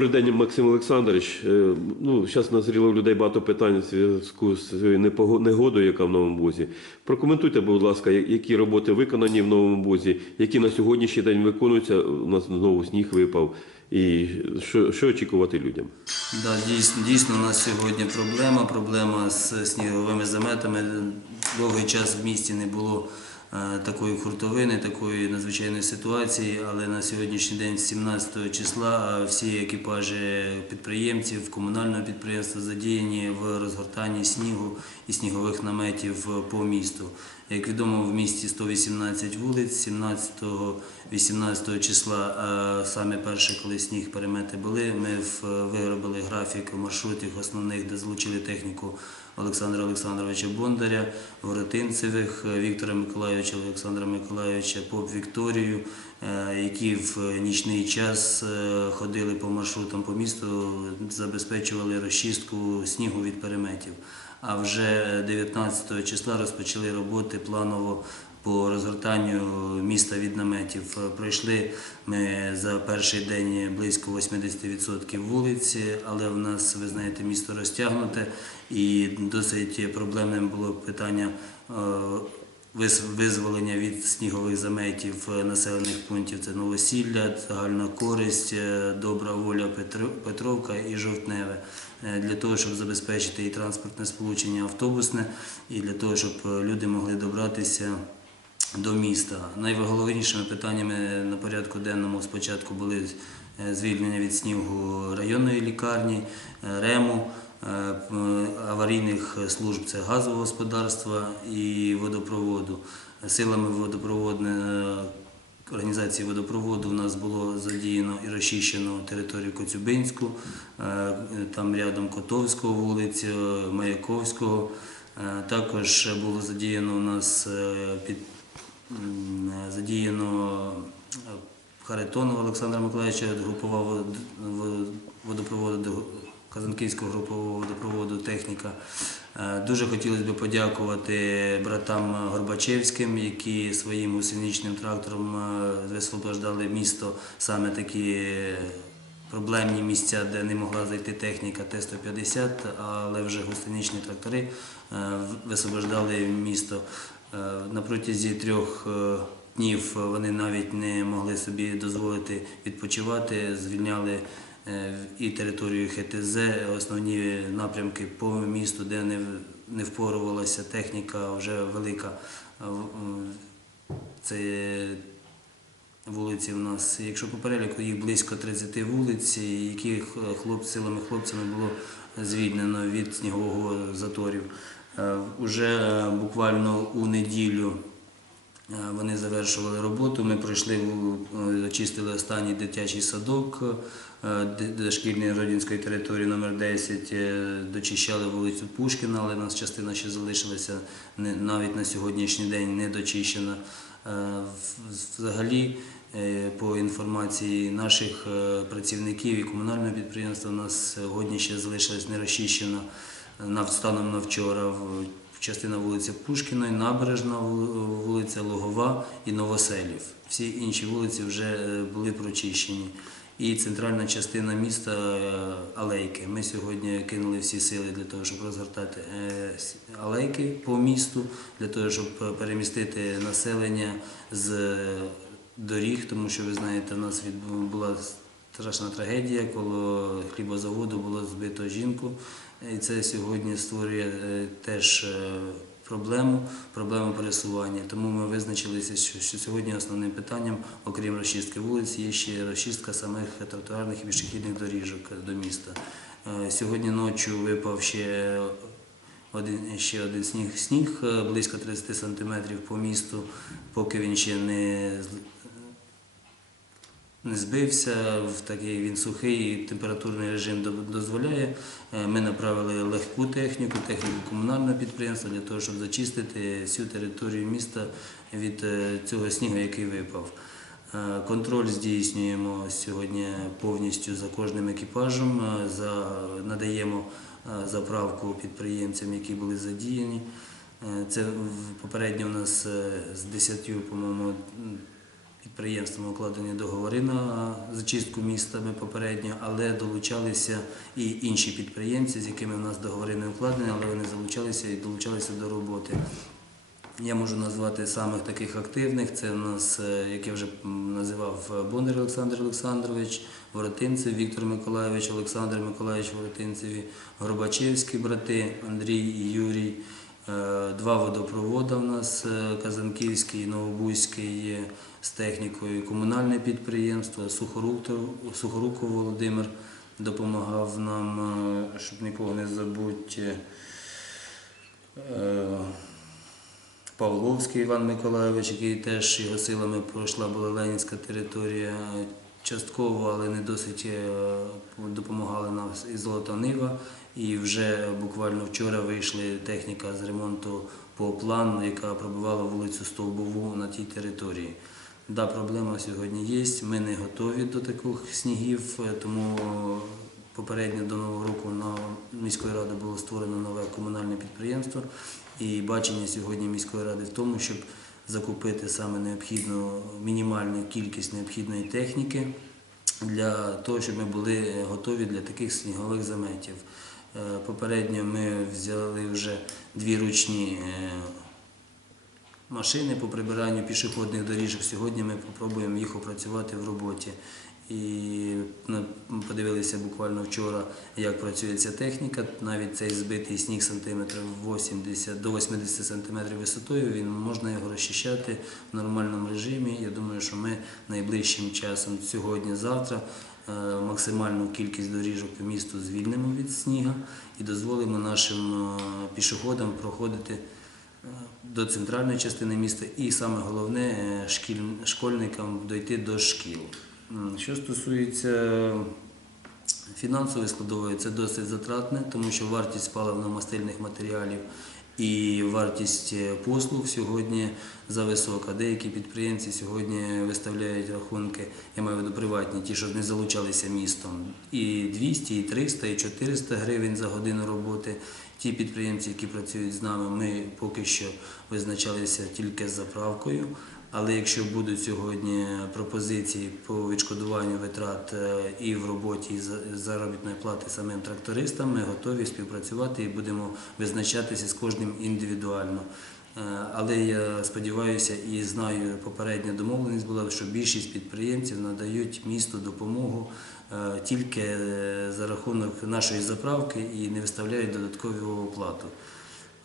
Добрий день, Максим Олександрович. Е, Ну, зараз назріло у людей багато питань у зв'язку з негодою, яка в новому бузі. Прокоментуйте, будь ласка, які роботи виконані в новому бузі, які на сьогоднішній день виконуються. У нас знову сніг випав. І що, що очікувати людям? Да, дійсно, дійсно, у нас сьогодні проблема. Проблема з сніговими заметами. Довгий час в місті не було такої хуртовини, такої надзвичайної ситуації, але на сьогоднішній день, з 17 числа, е, всі екіпажі підприємців, комунального підприємства задіяні в розгортанні снігу і снігових наметів е, по місту. Як відомо, в місті 118 вулиць, 17-18 числа, е, саме перше, коли сніг перемети були, ми виробили графік маршрутів основних, де залучили техніку Олександра Олександровича Бондаря, Воротинцевих, е, Віктора Миколайовича, Олександра Миколайовича, Поп Вікторію, е, які в нічний час ходили по маршрутам по місту, забезпечували розчистку снігу від переметів. А вже 19 числа розпочали роботи планово по розгортанню міста від наметів. Е, Пройшли ми за перший день близько 80% вулиці, але в нас, ви знаєте, місто розтягнуте і досить проблемним було питання. Виз- Визволення від снігових заметів е, населених пунктів. Це Новосілля, Загальна Користь, е, Добра Воля, Петровка і Жовтневе. Е, для того, щоб забезпечити і транспортне сполучення автобусне, і для того, щоб люди могли добратися до міста. Найголовнішими питаннями на порядку денному спочатку були звільнення від снігу районної лікарні, РЕМу, аварійних служб це газового господарства і водопроводу. Силами водопроводне організації водопроводу у нас було задіяно і розчищено територію Коцюбинську, е, там рядом Котовського вулицю, Маяковського. Е, Також було задіяно у нас е, під е, задіяно е, Харитонова Олександра Миколаївича, групова вод- вод- водопроводу Казанківського групового водопроводу техніка. Е, Дуже хотілося б подякувати братам Горбачевським, які своїм гусеничним трактором е, висвобождали місто саме такі проблемні місця, де не могла зайти техніка Т-150, але вже гусеничні трактори е, висвобождали місто. На протязі трьох днів вони навіть не могли собі дозволити відпочивати, звільняли і територію ХТЗ, основні напрямки по місту, де не, впорувалася техніка вже велика. Е, Це вулиці в нас. Якщо по переліку їх близько 30 вулиць, яких хлоп, силами хлопцями було звільнено від снігового заторів. Е, Уже е, буквально у неділю е, вони завершували роботу. Ми пройшли, е, очистили останній дитячий садок е, дошкільної родинської території номер 10 е, дочищали вулицю Пушкіна, але в нас частина ще залишилася навіть на сьогоднішній день не дочищена. Е, Взагалі, е, по інформації наших е, працівників і комунального підприємства, у нас сьогодні ще залишилась нерозчищена е, на станом на вчора частина вулиці Пушкіної, Набережна вулиця Логова і Новоселів. Всі інші вулиці вже е, були прочищені. І центральна частина міста е, Алейки. Ми сьогодні кинули всі сили для того, щоб розгортати е, алейки по місту, для того, щоб перемістити населення з доріг, тому що ви знаєте, у нас була страшна трагедія, коло хлібозаводу було збито жінку. І це сьогодні створює е, теж е, проблему, проблему пересування. Тому ми визначилися, що, сьогодні основним питанням, окрім розчистки вулиць, є ще розчистка самих тротуарних і пішохідних доріжок до міста. Е, Сьогодні ночі випав ще один, ще один сніг, сніг близько 30 сантиметрів по місту, поки він ще не не збився, в такий він сухий, температурний режим дозволяє. Е, Ми направили легку техніку, техніку комунального підприємства для того, щоб зачистити всю територію міста від е, цього снігу, який випав. Е, Контроль здійснюємо сьогодні повністю за кожним екіпажем, надаємо заправку підприємцям, які були задіяні. Це попередньо у нас з 10, по-моєму, підприємствами укладені договори на зачистку містами попередньо, але долучалися і інші підприємці, з якими в нас договори не укладені, але вони залучалися і долучалися до роботи. Я можу назвати самих таких активних. Це у нас, е, як я вже називав, Бондар Олександр Олександрович, Воротинцев Віктор Миколайович, Олександр Миколайович Воротинцеві, Горбачевські брати Андрій і Юрій. Е, Два водопровода у нас е, Казанківський Новобузький з технікою, комунальне підприємство, Сухоруков, Володимир допомагав нам, е, щоб нікого не забути. Е, Павловський Іван Миколайович, який теж його силами пройшла була Ленінська територія частково, але не досить е, допомагали нам і Золота Нива. І вже буквально вчора вийшли техніка з ремонту по плану, яка пробивала вулицю Стовбову на тій території. Да, проблема сьогодні є. Ми не готові до таких снігів, е, тому попередньо до нового року на міської ради було створено нове комунальне підприємство. І бачення сьогодні міської ради в тому, щоб закупити саме необхідну мінімальну кількість необхідної техніки для того, щоб ми були готові для таких снігових заметів. Е, Попередньо ми взяли вже дві ручні е, машини по прибиранню пішохідних доріжок. Сьогодні ми спробуємо їх опрацювати в роботі. І ну, подивилися буквально вчора, як працює ця техніка. Навіть цей збитий сніг сантиметрів 80 до 80 сантиметрів висотою, він можна його розчищати в нормальному режимі. Я думаю, що ми найближчим часом сьогодні-завтра е, максимальну кількість доріжок по місту звільнимо від сніга і дозволимо нашим е, пішоходам проходити до центральної частини міста і саме головне е, школьникам дойти до шкіл. Що стосується фінансової складової, це досить затратне, тому що вартість паливно-мастильних матеріалів і вартість е, послуг сьогодні зависока. Деякі підприємці сьогодні виставляють рахунки, я маю виду приватні, ті, що не залучалися містом, і 200, і 300, і 400 гривень за годину роботи. Ті підприємці, які працюють з нами, ми поки що визначалися тільки з заправкою. Але якщо будуть сьогодні пропозиції по відшкодуванню витрат е, і в роботі і заробітної плати самим трактористам, ми готові співпрацювати і будемо визначатися з кожним індивідуально. Е, Але я сподіваюся і знаю, попередня домовленість була, що більшість підприємців надають місту допомогу тільки е, за рахунок нашої заправки і не виставляють додаткову оплату.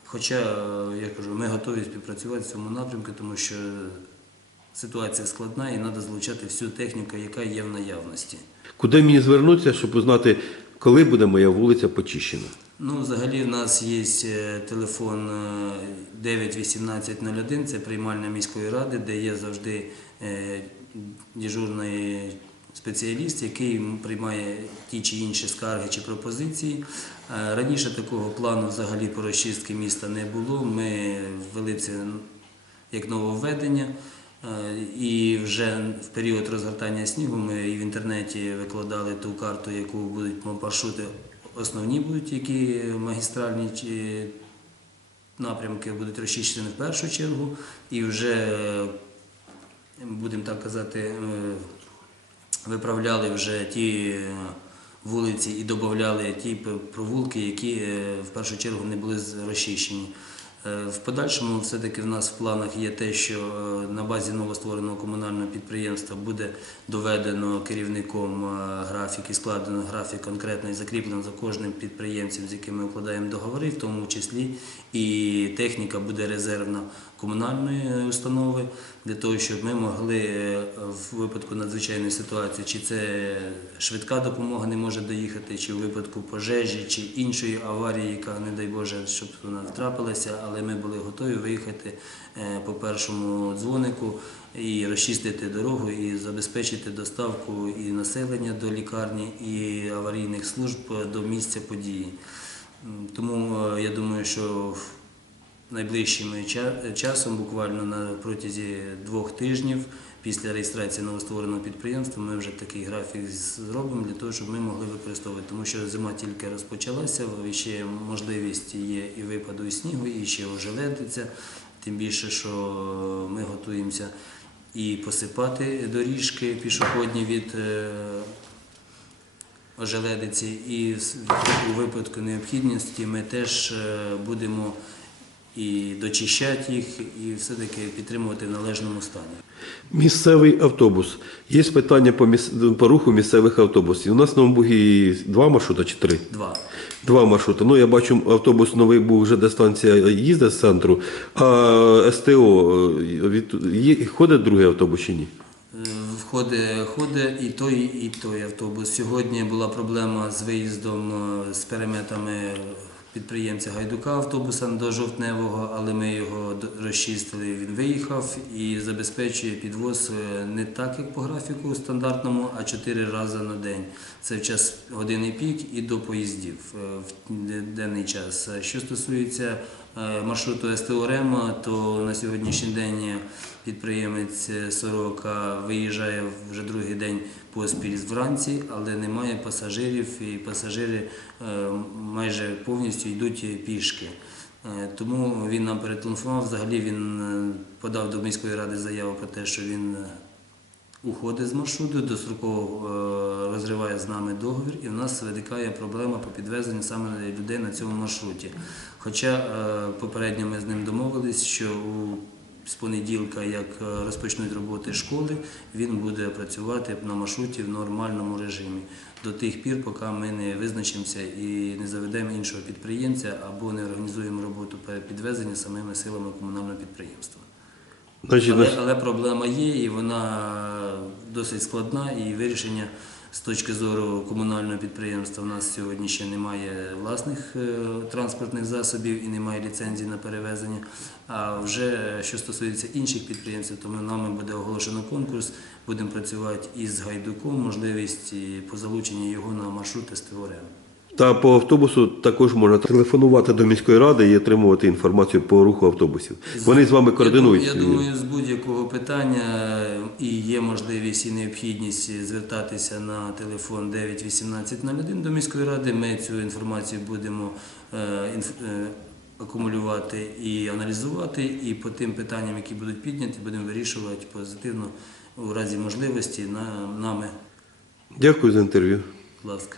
Хоча, е, я кажу, ми готові співпрацювати в цьому напрямку, тому що ситуація складна і треба залучати всю техніку, яка є в наявності. Куди мені звернутися, щоб узнати, коли буде моя вулиця почищена? Ну, взагалі в нас є е, телефон е, 91801, це приймальня міської ради, де є завжди е, дежурний спеціаліст, який приймає ті чи інші скарги чи пропозиції. Е, Раніше такого плану взагалі по розчистці міста не було. Ми ввели це як нововведення. Е, І вже в період розгортання снігу ми і в інтернеті викладали ту карту, яку будуть маршрути основні будуть, які магістральні напрямки будуть розчищені в першу чергу, і вже, будемо так казати, е, виправляли вже ті е, вулиці і додавали ті провулки, які е, в першу чергу не були розчищені. Е, В подальшому все-таки в нас в планах є те, що на базі новоствореного комунального підприємства буде доведено керівником графік і складено графік конкретно і закріплено за кожним підприємцем, з яким ми укладаємо договори, в тому числі і техніка буде резервна комунальної е, установи для того, щоб ми могли е, в випадку надзвичайної ситуації, чи це швидка допомога не може доїхати, чи в випадку пожежі, чи іншої аварії, яка, не дай Боже, щоб вона трапилася, але ми були готові виїхати е, по першому дзвонику і розчистити дорогу, і забезпечити доставку і населення до лікарні, і аварійних служб до місця події. Тому я думаю, що найближчим ча- часом, буквально на протязі двох тижнів після реєстрації новоствореного підприємства, ми вже такий графік зробимо для того, щоб ми могли використовувати. Тому що зима тільки розпочалася, ще можливість є і випаду і снігу, і ще ожеледиться. Тим більше, що ми готуємося і посипати доріжки пішохідні від е, ожеледиці. І у випадку необхідності ми теж е, будемо і дочищати їх, і все-таки підтримувати в належному стані. Місцевий автобус. Є питання по, міс... по руху місцевих автобусів. У нас на Новомбугі два маршрута чи три? Два. Два маршрути. Ну, я бачу, автобус новий був вже де станція їздить з центру, а СТО е, від... є... ходить другий автобус чи ні? Е, Входить, ходить і той, і той автобус. Сьогодні була проблема з виїздом е, з переметами підприємця Гайдука автобуса до Жовтневого, але ми його розчистили, він виїхав і забезпечує підвоз е, не так, як по графіку стандартному, а чотири рази на день. Це в час години пік і до поїздів е, в денний час. Що стосується маршруту СТО «Рема», то на сьогоднішній день підприємець е, Сорока виїжджає вже другий день поспіль вранці, але немає пасажирів, і пасажири е, майже повністю йдуть пішки. Е, Тому він нам перетелефонував. Взагалі він е, подав до міської ради заяву про те, що він е, уходить з маршруту, достроково е, розриває з нами договір, і в нас виникає проблема по підвезенню саме людей на цьому маршруті. Хоча е, попередньо ми з ним домовились, що з понеділка, як е, розпочнуть роботи школи, він буде працювати на маршруті в нормальному режимі до тих пір, поки ми не визначимося і не заведемо іншого підприємця або не організуємо роботу підвезення самими силами комунального підприємства. Але, але проблема є, і вона досить складна, і вирішення з точки зору комунального підприємства у нас сьогодні ще немає власних е, транспортних засобів і немає ліцензії на перевезення. А вже що стосується інших підприємців, то ми, нами буде оголошено конкурс, будемо працювати із гайдуком, можливість по залученню його на маршрути створення. Та по автобусу також можна телефонувати до міської ради і отримувати інформацію по руху автобусів. Вони з вами координують. Я, думаю, з будь-якого питання і є можливість і необхідність звертатися на телефон 91801 до міської ради. Ми цю інформацію будемо е, е, акумулювати і аналізувати, і по тим питанням, які будуть підняті, будемо вирішувати позитивно у разі можливості на нами. Дякую за інтерв'ю. Будь ласка.